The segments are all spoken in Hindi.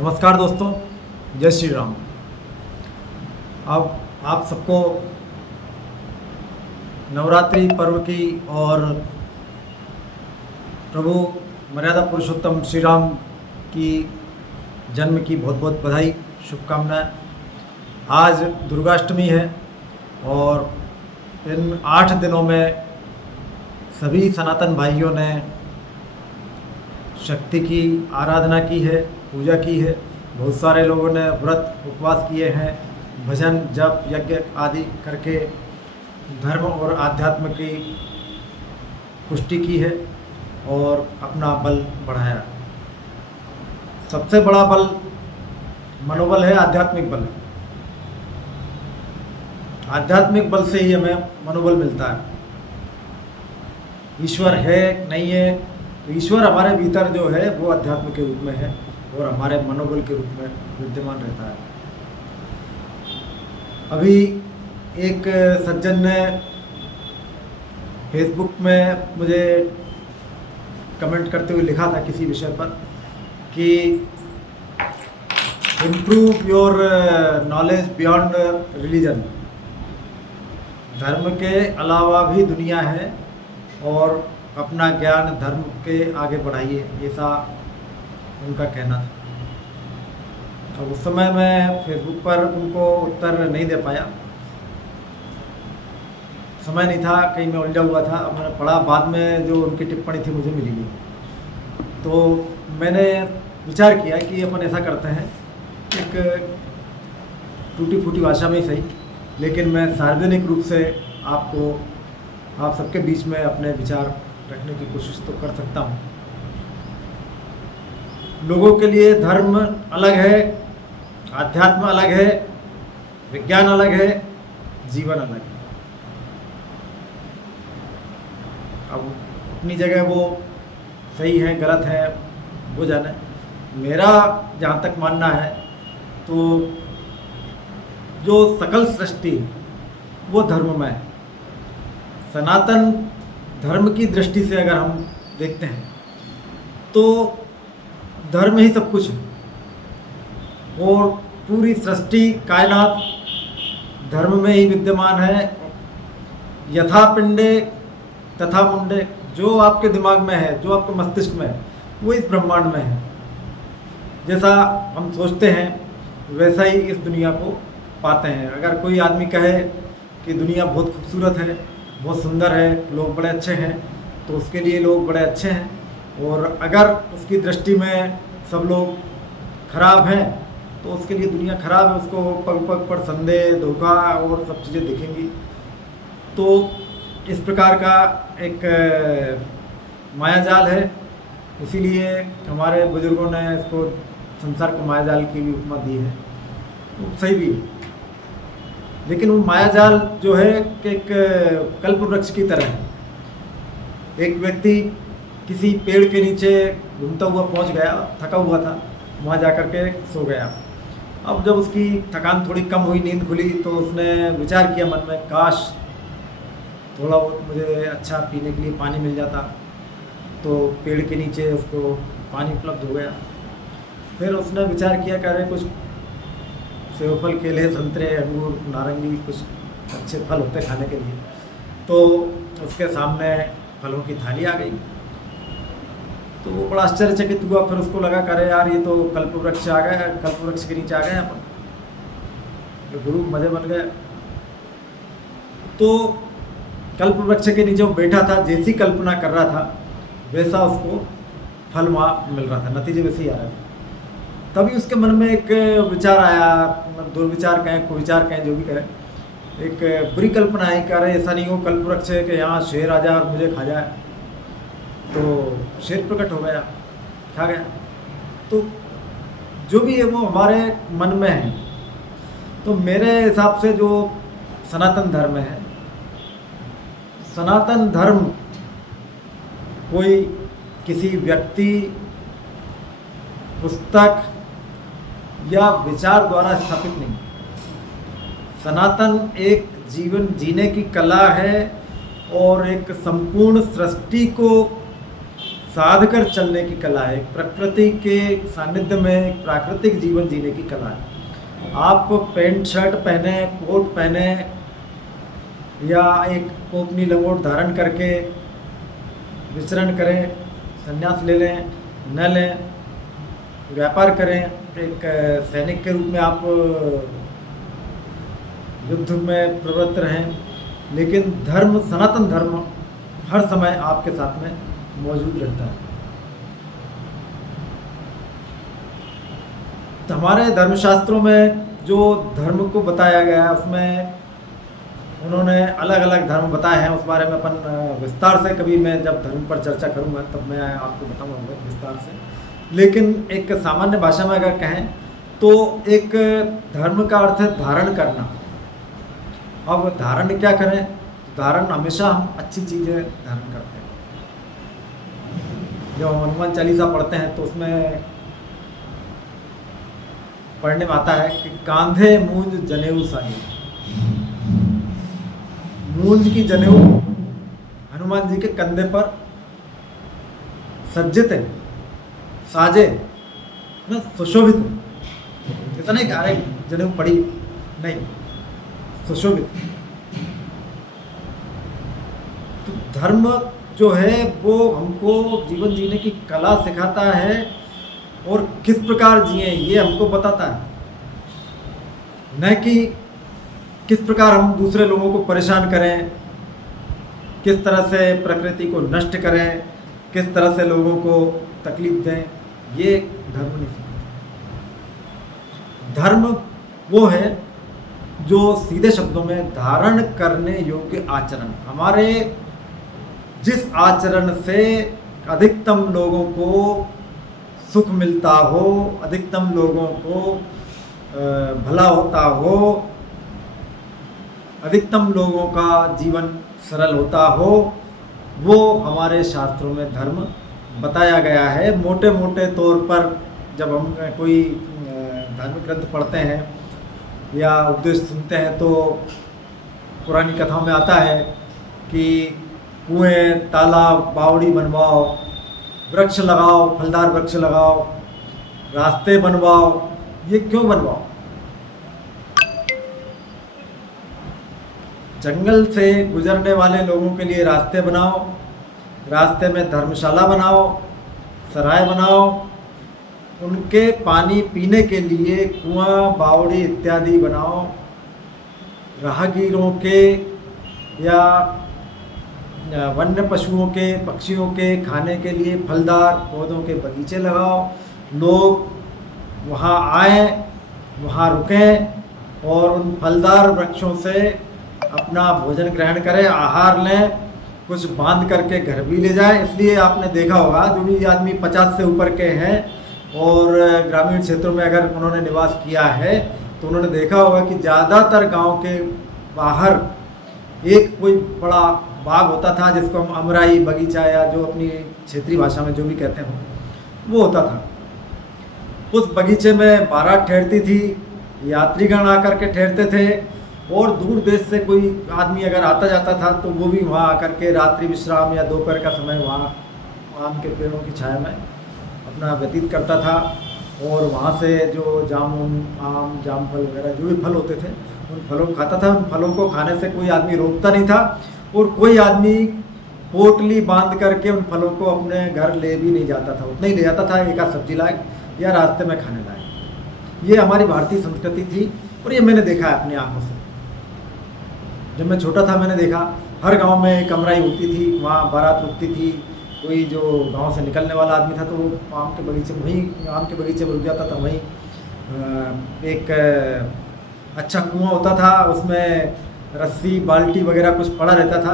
नमस्कार दोस्तों, जय श्री राम। अब आप सबको नवरात्रि पर्व की और प्रभु मर्यादा पुरुषोत्तम श्री राम की जन्म की बहुत बहुत बधाई, शुभकामनाएं। आज दुर्गाष्टमी है और इन 8 दिनों में सभी सनातन भाइयों ने शक्ति की आराधना की है, पूजा की है। बहुत सारे लोगों ने व्रत उपवास किए हैं, भजन जप यज्ञ आदि करके धर्म और आध्यात्म की पुष्टि की है और अपना बल बढ़ाया। सबसे बड़ा बल मनोबल है, आध्यात्मिक बल। आध्यात्मिक बल से ही हमें मनोबल मिलता है। ईश्वर है नहीं है, तो ईश्वर हमारे भीतर जो है वो अध्यात्म के रूप में है और हमारे मनोबल के रूप में विद्यमान रहता है। अभी एक सज्जन ने फेसबुक में मुझे कमेंट करते हुए लिखा था किसी विषय पर कि improve your knowledge beyond religion. धर्म के अलावा भी दुनिया है और अपना ज्ञान धर्म के आगे बढ़ाइए, ऐसा उनका कहना था। तो उस समय मैं फेसबुक पर उनको उत्तर नहीं दे पाया, समय नहीं था, कहीं मैं उलझा हुआ था। अब मैंने पढ़ा, बाद में जो उनकी टिप्पणी थी मुझे मिली नहीं। तो मैंने विचार किया कि अपन ऐसा करते हैं, एक टूटी फूटी भाषा में ही सही, लेकिन मैं सार्वजनिक रूप से आप सबके बीच में अपने विचार रखने की कोशिश तो कर सकता हूँ। लोगों के लिए धर्म अलग है, आध्यात्म अलग है, विज्ञान अलग है, जीवन अलग है। अब अपनी जगह वो सही है गलत है वो जाने। मेरा जहाँ तक मानना है तो जो सकल सृष्टि वो धर्ममय है। सनातन धर्म की दृष्टि से अगर हम देखते हैं तो धर्म ही सब कुछ है और पूरी सृष्टि कायनात धर्म में ही विद्यमान है। यथा पिंडे तथा मुंडे, जो आपके दिमाग में है, जो आपके मस्तिष्क में है, वो इस ब्रह्मांड में है। जैसा हम सोचते हैं वैसा ही इस दुनिया को पाते हैं। अगर कोई आदमी कहे कि दुनिया बहुत खूबसूरत है, बहुत सुंदर है, लोग बड़े अच्छे हैं, तो उसके लिए लोग बड़े अच्छे हैं। और अगर उसकी दृष्टि में सब लोग खराब हैं तो उसके लिए दुनिया खराब है। उसको पग पग पर संदेह, धोखा और सब चीज़ें दिखेंगी। तो इस प्रकार का एक मायाजाल है। इसीलिए हमारे बुजुर्गों ने इसको संसार को मायाजाल की भी उपमा दी है, तो सही भी है। लेकिन वो मायाजाल जो है कि एक कल्प वृक्ष की तरह है। एक व्यक्ति किसी पेड़ के नीचे घूमता हुआ पहुंच गया, थका हुआ था, वहाँ जा कर के सो गया। अब जब उसकी थकान थोड़ी कम हुई, नींद खुली, तो उसने विचार किया मन में, काश थोड़ा बहुत मुझे अच्छा पीने के लिए पानी मिल जाता। तो पेड़ के नीचे उसको पानी उपलब्ध हो गया। फिर उसने विचार किया कि अरे कुछ सेवफल, केले, संतरे, अंगूर, नारंगी, कुछ अच्छे फल होते खाने के लिए। तो उसके सामने फलों की थाली आ गई। तो वो बड़ा आश्चर्यचकित हुआ। फिर उसको लगा करे यार ये तो कल्प वृक्ष आ गया, कल्प वृक्ष के नीचे आ गए अपन, तो गुरु मजे बन गए। तो कल्प वृक्ष के नीचे वो बैठा था, जैसी कल्पना कर रहा था वैसा उसको फल वहाँ मिल रहा था, नतीजे वैसे ही आ रहा था। तभी उसके मन में एक विचार आया, दुर्विचार कहें, कुविचार कहें, जो भी कहें, एक बुरी कल्पना है कि अरे ऐसा नहीं हो कल्प वृक्ष है कि यहाँ शेर आ जाए और मुझे खा जाए। तो शेर प्रकट हो गया, खा गया। तो जो भी है वो हमारे मन में है। तो मेरे हिसाब से जो सनातन धर्म है, सनातन धर्म कोई किसी व्यक्ति, पुस्तक या विचार द्वारा स्थापित नहीं। सनातन एक जीवन जीने की कला है और एक संपूर्ण सृष्टि को साध कर चलने की कला है, प्रकृति के सानिध्य में एक प्राकृतिक जीवन जीने की कला है। आप पैंट शर्ट पहने, कोट पहने या एक कोपनी लंगोट धारण करके विचरण करें, संन्यास ले लें न लें, व्यापार करें, एक सैनिक के रूप में आप युद्ध में प्रवृत्त रहें, लेकिन धर्म, सनातन धर्म हर समय आपके साथ में मौजूद रहता है। तो हमारे धर्मशास्त्रों में जो धर्म को बताया गया है उसमें उन्होंने अलग अलग धर्म बताए हैं। उस बारे में अपन विस्तार से कभी मैं जब धर्म पर चर्चा करूंगा तब मैं आपको बताऊंगा विस्तार से। लेकिन एक सामान्य भाषा में अगर कहें तो एक धर्म का अर्थ है धारण करना। अब धारण क्या करें? धारण हमेशा हम अच्छी चीज़ें धारण करते हैं। जब हम हनुमान चालीसा पढ़ते हैं तो उसमें पढ़ने में आता है कि कांधे मूंज जनेऊ साही। मूंज की जनेऊ हनुमान जी के कंधे पर सज्जित है, साजे न सुशोभित। ऐसा नहीं कि अरे जनेऊ पड़ी, नहीं, सुशोभित। तो धर्म जो है वो हमको जीवन जीने की कला सिखाता है और किस प्रकार जिए ये हमको बताता है, न कि किस प्रकार हम दूसरे लोगों को परेशान करें, किस तरह से प्रकृति को नष्ट करें, किस तरह से लोगों को तकलीफ दें। ये धर्म नहीं सिखाता। धर्म वो है जो सीधे शब्दों में धारण करने योग्य आचरण, हमारे जिस आचरण से अधिकतम लोगों को सुख मिलता हो, अधिकतम लोगों को भला होता हो, अधिकतम लोगों का जीवन सरल होता हो, वो हमारे शास्त्रों में धर्म बताया गया है। मोटे मोटे तौर पर जब हम कोई धार्मिक ग्रंथ पढ़ते हैं या उपदेश सुनते हैं तो पुरानी कथाओं में आता है कि कुएं, तालाब, बावड़ी बनवाओ, वृक्ष लगाओ, फलदार वृक्ष लगाओ, रास्ते बनवाओ। ये क्यों बनवाओ? जंगल से गुजरने वाले लोगों के लिए रास्ते बनाओ, रास्ते में धर्मशाला बनाओ, सराय बनाओ, उनके पानी पीने के लिए कुआं, बावड़ी इत्यादि बनाओ। राहगीरों के या वन्य पशुओं के, पक्षियों के खाने के लिए फलदार पौधों के बगीचे लगाओ। लोग वहाँ आए, वहाँ रुकें और उन फलदार वृक्षों से अपना भोजन ग्रहण करें, आहार लें, कुछ बांध करके घर भी ले जाए। इसलिए आपने देखा होगा जो भी आदमी 50 से ऊपर के हैं और ग्रामीण क्षेत्रों में अगर उन्होंने निवास किया है तो उन्होंने देखा होगा कि ज़्यादातर गांव के बाहर एक कोई बड़ा बाग होता था जिसको हम अमराई बगीचा या जो अपनी क्षेत्रीय भाषा में जो भी कहते हैं वो होता था। उस बगीचे में बारात ठहरती थी, यात्रीगण आकर के ठहरते थे और दूर देश से कोई आदमी अगर आता जाता था तो वो भी वहाँ आकर के रात्रि विश्राम या दोपहर का समय वहाँ आम के पेड़ों की छाया में अपना व्यतीत करता था। और वहाँ से जो जामुन, आम, जामफल वगैरह जो भी फल होते थे उन फलों को खाता था। उन फलों को खाने से कोई आदमी रोकता नहीं था और कोई आदमी पोटली बांध करके उन फलों को अपने घर ले भी नहीं जाता था, उतना ही ले जाता था, एक आध सब्जी लायक या रास्ते में खाने लायक। ये हमारी भारतीय संस्कृति थी और ये मैंने देखा है अपनी आंखों से। जब मैं छोटा था मैंने देखा हर गांव में एक अमराई होती थी, वहाँ बारात रुकती थी। कोई जो गांव से निकलने वाला आदमी था तो वो आम के बगीचे में रुक जाता था। वहीं एक अच्छा कुआं होता था, उसमें रस्सी, बाल्टी वगैरह कुछ पड़ा रहता था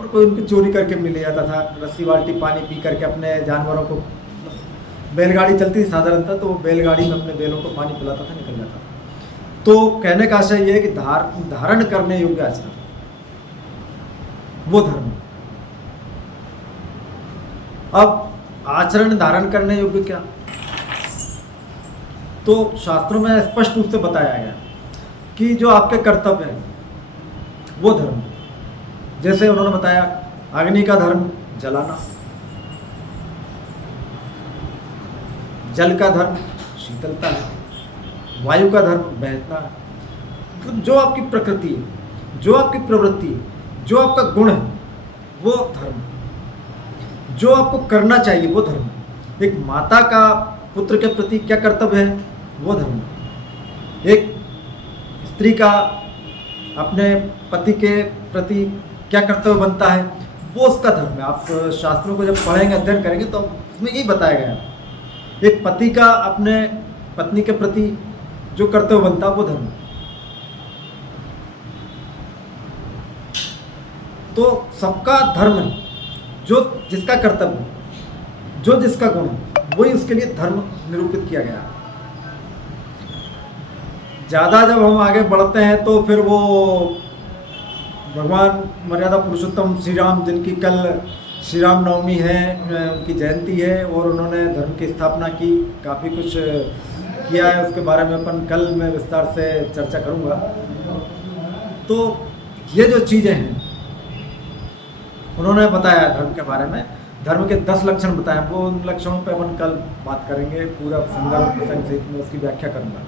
और कोई उनको चोरी करके मिल जाता था। रस्सी बाल्टी पानी पी करके अपने जानवरों को, बैलगाड़ी चलती थी साधारणतः, तो वो बैलगाड़ी में अपने बैलों को पानी पिलाता था, निकल जाता था। तो कहने का आशय ये है कि धारण करने योग्य आचरण वो धर्म। अब आचरण धारण करने योग्य क्या? तो शास्त्रों में स्पष्ट रूप से बताया गया कि जो आपके कर्तव्य हैं वो धर्म। जैसे उन्होंने बताया अग्नि का धर्म जलाना, जल का धर्म शीतलता है, वायु का धर्म बहना है। मतलब जो आपकी प्रकृति है, जो आपकी प्रवृत्ति है, जो आपका गुण है, वो धर्म है। जो आपको करना चाहिए वो धर्म है। एक माता का पुत्र के प्रति क्या कर्तव्य है, वो धर्म है। एक स्त्री का अपने पति के प्रति क्या कर्तव्य बनता है, वो उसका धर्म है। आप शास्त्रों को जब पढ़ेंगे, अध्ययन करेंगे, तो उसमें यही बताया गया है। एक पति का अपने पत्नी के प्रति जो कर्तव्य बनता है वो धर्म है। तो सबका धर्म है, जो जिसका कर्तव्य है, जो जिसका गुण है, वही उसके लिए धर्म निरूपित किया गया है। ज़्यादा जब हम आगे बढ़ते हैं तो फिर वो भगवान मर्यादा पुरुषोत्तम श्री राम, जिनकी कल श्री राम नवमी है, उनकी जयंती है, और उन्होंने धर्म की स्थापना की, काफ़ी कुछ किया है। उसके बारे में अपन कल मैं विस्तार से चर्चा करूँगा। तो ये जो चीज़ें हैं उन्होंने बताया धर्म के बारे में। धर्म के 10 लक्षण बताए, वो उन लक्षणों पे अपन कल बात करेंगे। पूरा संदर्भ प्रसंग सहित में उसकी व्याख्या करूँगा।